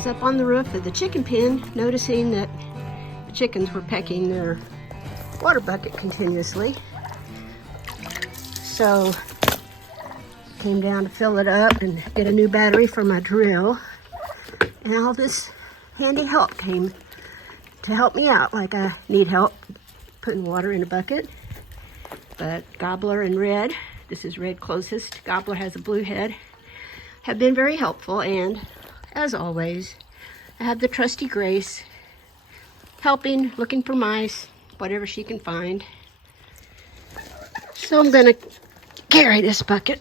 was up on the roof of the chicken pen, noticing that the chickens were pecking their water bucket continuously. So came down to fill it up and get a new battery for my drill. And all this handy help came to help me out, like I need help putting water in a bucket. But Gobbler and Red, this is Red closest, Gobbler has a blue head, have been very helpful. And as always, I have the trusty Grace helping, looking for mice, whatever she can find. So I'm gonna carry this bucket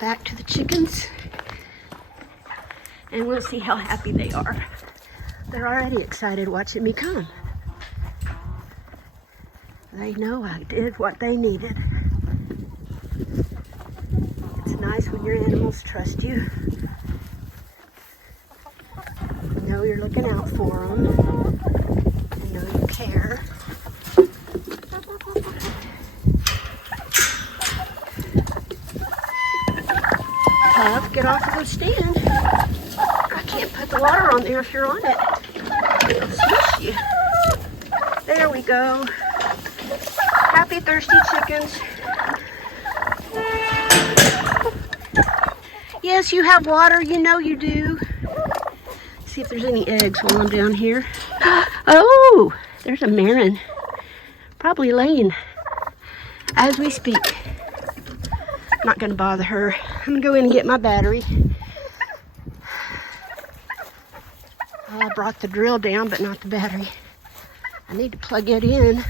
back to the chickens and we'll see how happy they are. They're already excited watching me come. They know I did what they needed. It's nice when your animals trust you. You know you're looking out for them. You know you care. Pup, get off of the stand. I can't put the water on there if you're on it. It'll smush you. There we go. Happy thirsty chickens. Yes, you have water. You know you do. See if there's any eggs while I'm down here. Oh, there's a Marin. Probably laying as we speak. I'm not going to bother her. I'm going to go in and get my battery. I brought the drill down, but not the battery. I need to plug it in.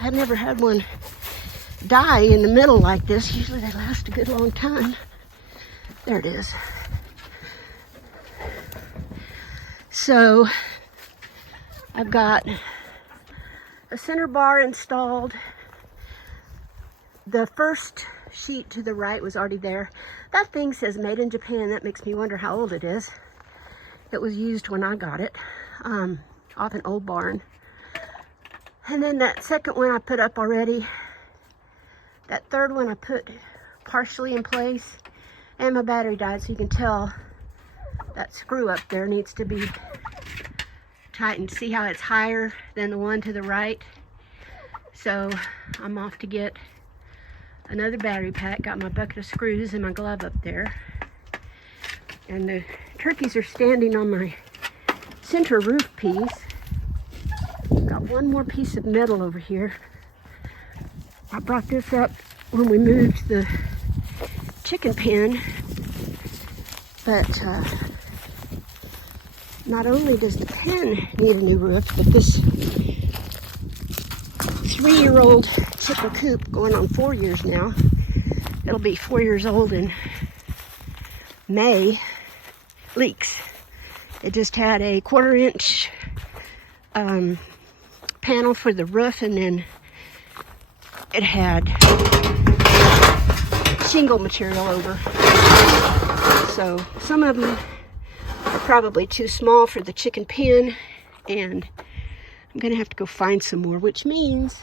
I've never had one die in the middle like this. Usually they last a good long time. There it is. So I've got a center bar installed. The first sheet to the right was already there. That thing says made in Japan. That makes me wonder how old it is. It was used when I got it, off an old barn. And then that second one I put up already. That third one I put partially in place, and my battery died, so you can tell that screw up there needs to be tightened. See how it's higher than the one to the right? So I'm off to get another battery pack. Got my bucket of screws and my glove up there. And the turkeys are standing on my center roof piece. Got one more piece of metal over here. I brought this up when we moved the chicken pen, but not only does the pen need a new roof, but this 3-year-old chicken coop, going on 4 years now, it'll be 4 years old in May, leaks. It just had a 1/4-inch panel for the roof, and then it had shingle material over. So some of them are probably too small for the chicken pen, and I'm gonna have to go find some more, which means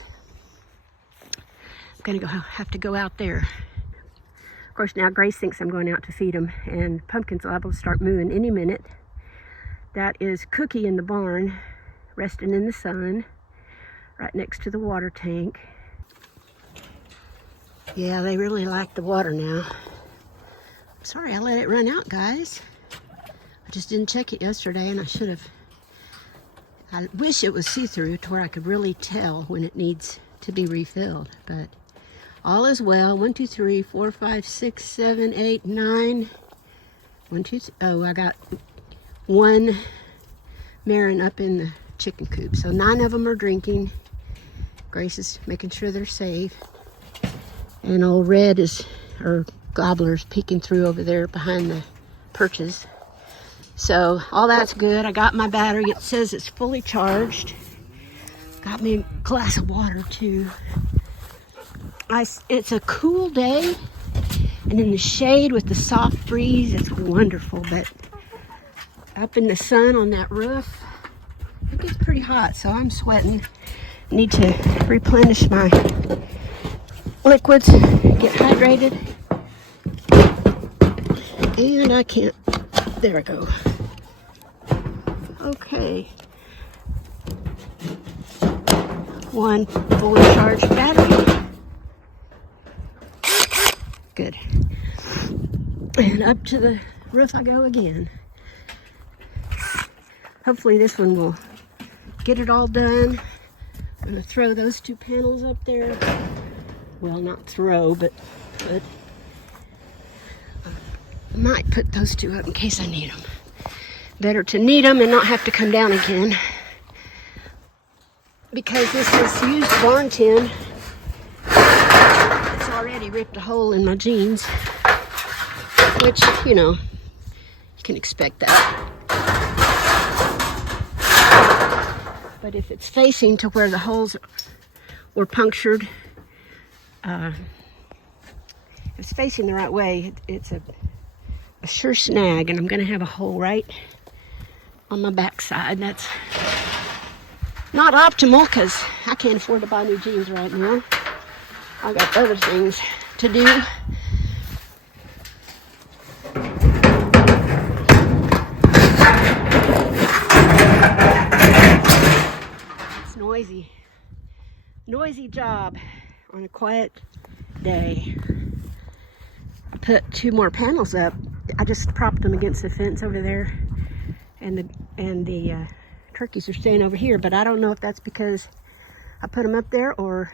I'm gonna have to go out there. Of course, now Grace thinks I'm going out to feed them, and Pumpkin's liable to start mooing any minute. That is Cookie in the barn, resting in the sun, right next to the water tank. Yeah, they really like the water now. I'm sorry I let it run out, guys. I just didn't check it yesterday, and I should have. I wish it was see-through to where I could really tell when it needs to be refilled, but all is well. 1, 2, 3, 4, 5, 6, 7, 8, 9. 1, 2, 3. Oh, I got one Marin up in the chicken coop. So 9 of them are drinking. Grace is making sure they're safe. And old Red or Gobbler's peeking through over there behind the perches. So all that's good. I got my battery. It says it's fully charged. Got me a glass of water too. It's a cool day, and in the shade with the soft breeze, it's wonderful. But up in the sun on that roof, it gets pretty hot, so I'm sweating. Need to replenish my liquids, get hydrated. And I can't There we go. Okay. One fully charged battery. Good. And up to the roof I go again. Hopefully this one will get it all done. I'm going to throw those two panels up there. Well, not throw, but put. I might put those two up in case I need them. Better to need them and not have to come down again. Because this is used barn tin. It's already ripped a hole in my jeans. Which, you know, you can expect that. But if it's facing to where the holes were punctured, if it's facing the right way, it's a sure snag, and I'm going to have a hole right on my backside. That's not optimal because I can't afford to buy new jeans right now. I got other things to do. It's noisy job on a quiet day. I put two more panels up. I just propped them against the fence over there, and the turkeys are staying over here, but I don't know if that's because I put them up there or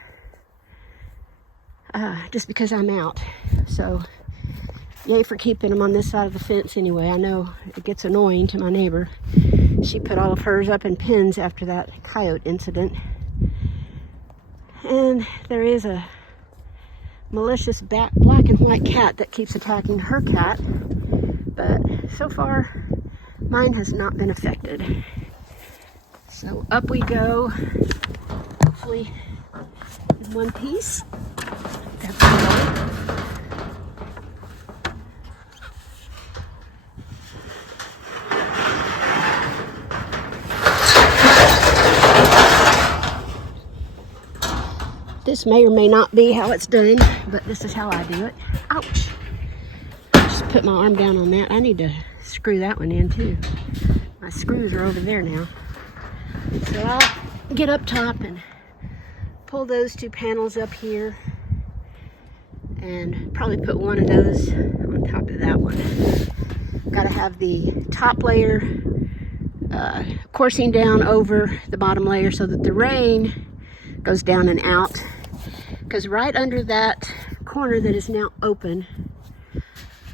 just because I'm out. So yay for keeping them on this side of the fence anyway. I know it gets annoying to my neighbor. She put all of hers up in pins after that coyote incident. And there is a malicious black and white cat that keeps attacking her cat, but so far mine has not been affected. So up we go, hopefully in one piece. That's all. This may or may not be how it's done, but this is how I do it. Ouch! Just put my arm down on that. I need to screw that one in too. My screws are over there now. So I'll get up top and pull those two panels up here and probably put one of those on top of that one. Got to have the top layer coursing down over the bottom layer so that the rain goes down and out, because right under that corner that is now open,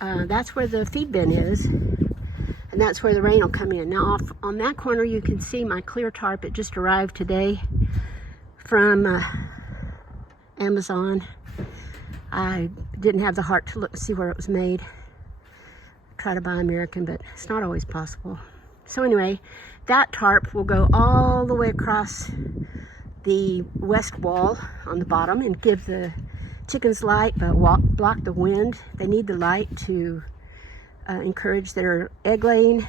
that's where the feed bin is, and that's where the rain will come in. Now off on that corner you can see my clear tarp. It just arrived today from Amazon. I didn't have the heart to look and see where it was made. Try to buy American, but it's not always possible. So anyway, that tarp will go all the way across the west wall on the bottom and give the chickens light, but block the wind. They need the light to encourage their egg laying,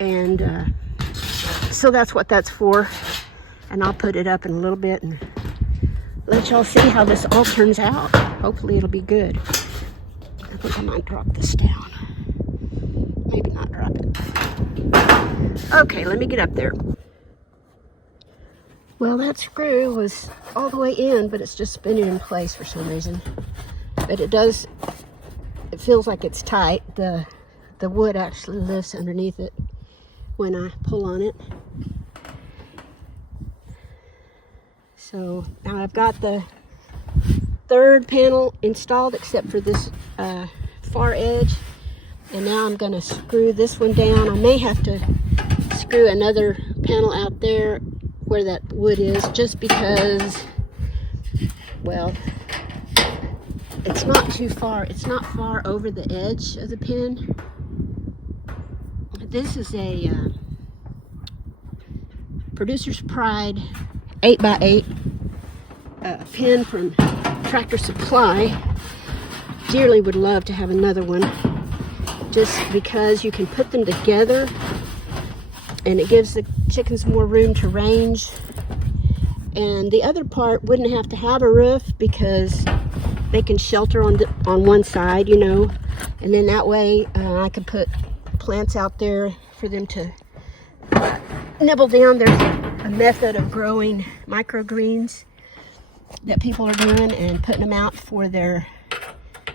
and so that's what that's for. And I'll put it up in a little bit and let y'all see how this all turns out. Hopefully it'll be good. I think I might drop this down. Maybe not drop it. Okay, let me get up there. Well, that screw was all the way in, but it's just spinning in place for some reason. But it feels like it's tight. The wood actually lifts underneath it when I pull on it. So now I've got the third panel installed except for this far edge. And now I'm going to screw this one down. I may have to screw another panel out there where that wood is, just because, well, it's not too far. It's not far over the edge of the pin. This is a Producer's Pride 8x8 pin from Tractor Supply. Dearly would love to have another one, just because you can put them together and it gives the chickens more room to range. And the other part wouldn't have to have a roof because they can shelter on one side, you know, and then that way I could put plants out there for them to nibble down. There's a method of growing microgreens that people are doing and putting them out for their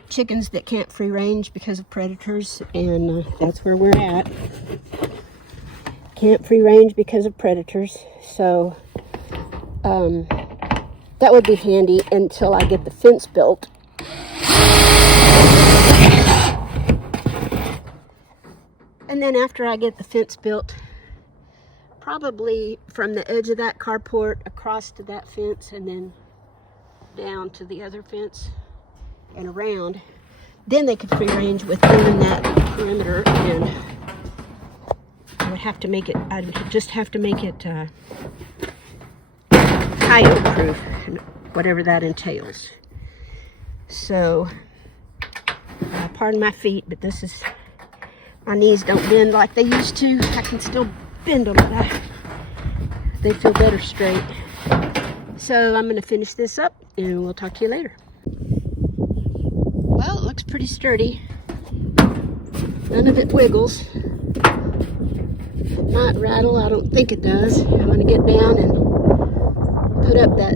chickens that can't free range because of predators, and that's where we're at. Can't free range because of predators, so that would be handy until I get the fence built. And then after I get the fence built, probably from the edge of that carport across to that fence and then down to the other fence and around, then they could free range within that perimeter, and I would have to make it, I'd just have to make it coyote proof, whatever that entails. So, pardon my feet, but this is, my knees don't bend like they used to. I can still bend them, but they feel better straight. So I'm going to finish this up and we'll talk to you later. Well, it looks pretty sturdy. None of it wiggles. It might rattle, I don't think it does. I'm going to get down and put up that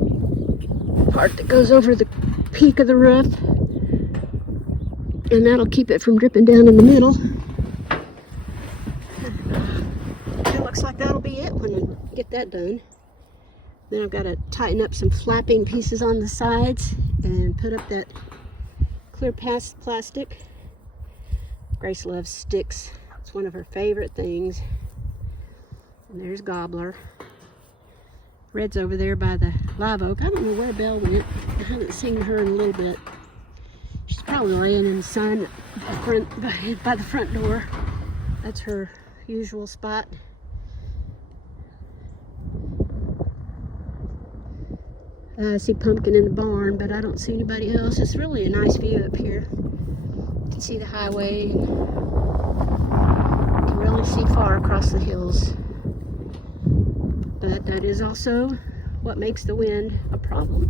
part that goes over the peak of the roof, and that'll keep it from dripping down in the middle. It looks like that'll be it when I get that done. Then I've got to tighten up some flapping pieces on the sides and put up that clear plastic. Grace loves sticks. It's one of her favorite things. And there's Gobbler. Red's over there by the live oak. I don't know where Belle went. I haven't seen her in a little bit. She's probably laying in the sun by the front door. That's her usual spot. I see Pumpkin in the barn, but I don't see anybody else. It's really a nice view up here. You can see the highway, and you can really see far across the hills. But that is also what makes the wind a problem.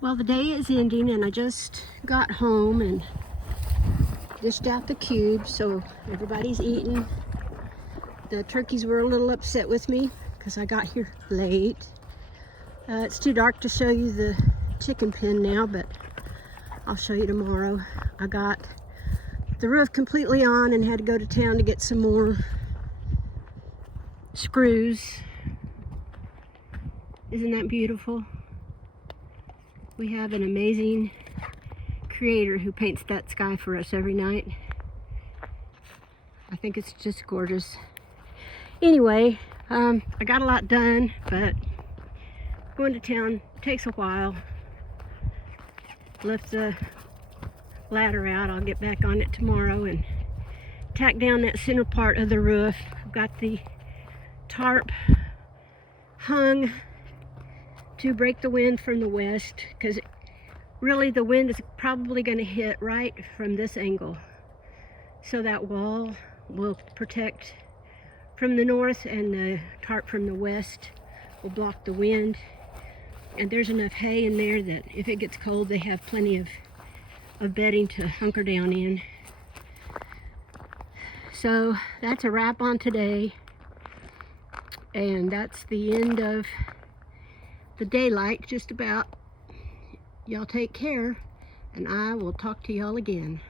Well, the day is ending and I just got home and dished out the cube, so everybody's eating. The turkeys were a little upset with me because I got here late. It's too dark to show you the chicken pen now, but I'll show you tomorrow. I got the roof completely on and had to go to town to get some more screws. Isn't that beautiful? We have an amazing creator who paints that sky for us every night. I think it's just gorgeous. Anyway, I got a lot done, but going to town takes a while. Left the ladder out. I'll get back on it tomorrow and tack down that center part of the roof. I've got the tarp hung to break the wind from the west, because really the wind is probably going to hit right from this angle. So that wall will protect from the north and the tarp from the west will block the wind. And there's enough hay in there that if it gets cold, they have plenty of bedding to hunker down in. So that's a wrap on today. And that's the end of the daylight, just about. Y'all take care, and I will talk to y'all again.